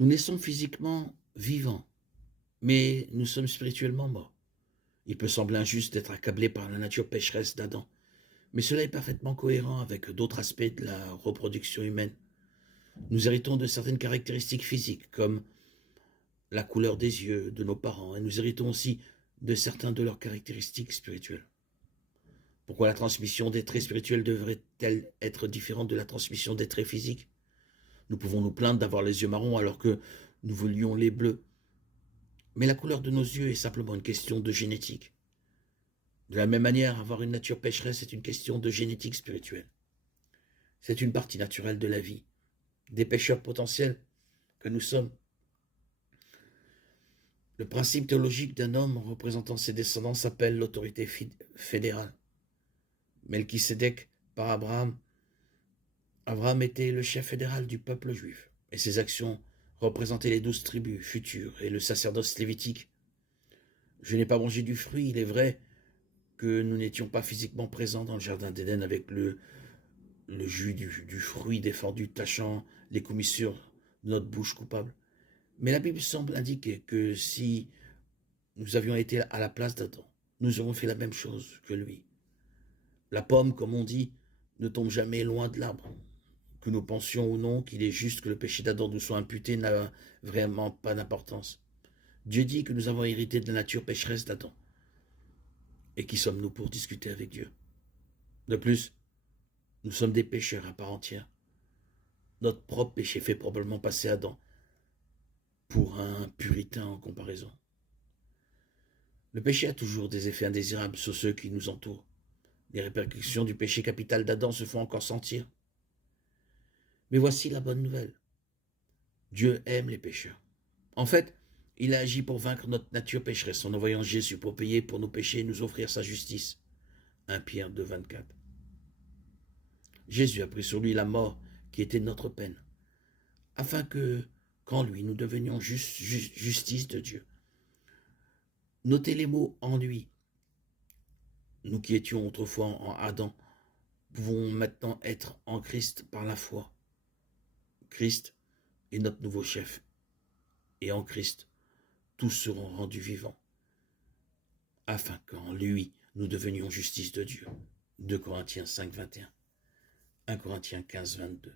Nous naissons physiquement vivants, mais nous sommes spirituellement morts. Il peut sembler injuste d'être accablé par la nature pécheresse d'Adam, mais cela est parfaitement cohérent avec d'autres aspects de la reproduction humaine. Nous héritons de certaines caractéristiques physiques, comme la couleur des yeux de nos parents, et nous héritons aussi de certaines de leurs caractéristiques spirituelles. Pourquoi la transmission des traits spirituels devrait-elle être différente de la transmission des traits physiques? Nous pouvons nous plaindre d'avoir les yeux marrons alors que nous voulions les bleus. Mais la couleur de nos yeux est simplement une question de génétique. De la même manière, avoir une nature pécheresse est une question de génétique spirituelle. C'est une partie naturelle de la vie, des pécheurs potentiels que nous sommes. Le principe théologique d'un homme représentant ses descendants s'appelle l'autorité fédérale. Melchisédek, par Abraham, Abraham était le chef fédéral du peuple juif, et ses actions représentaient les 12 tribus futures et le sacerdoce lévitique. Je n'ai pas mangé du fruit, il est vrai que nous n'étions pas physiquement présents dans le jardin d'Éden avec le jus du fruit défendu tachant les commissures de notre bouche coupable. Mais la Bible semble indiquer que si nous avions été à la place d'Adam, nous aurions fait la même chose que lui. La pomme, comme on dit, ne tombe jamais loin de l'arbre. Que nous pensions ou non qu'il est juste que le péché d'Adam nous soit imputé n'a vraiment pas d'importance. Dieu dit que nous avons hérité de la nature pécheresse d'Adam. Et qui sommes-nous pour discuter avec Dieu? De plus, nous sommes des pécheurs à part entière. Notre propre péché fait probablement passer Adam pour un puritain en comparaison. Le péché a toujours des effets indésirables sur ceux qui nous entourent. Les répercussions du péché capital d'Adam se font encore sentir. Mais voici la bonne nouvelle. Dieu aime les pécheurs. En fait, il a agi pour vaincre notre nature pécheresse en envoyant Jésus pour payer pour nos péchés et nous offrir sa justice. 1 Pierre 2, 24. Jésus a pris sur lui la mort qui était notre peine, afin que, qu'en lui, nous devenions justice de Dieu. Notez les mots en lui. Nous qui étions autrefois en Adam, pouvons maintenant être en Christ par la foi. Christ est notre nouveau chef, et en Christ, tous seront rendus vivants, afin qu'en lui, nous devenions justice de Dieu. 2 Corinthiens 5, 21, 1 Corinthiens 15, 22.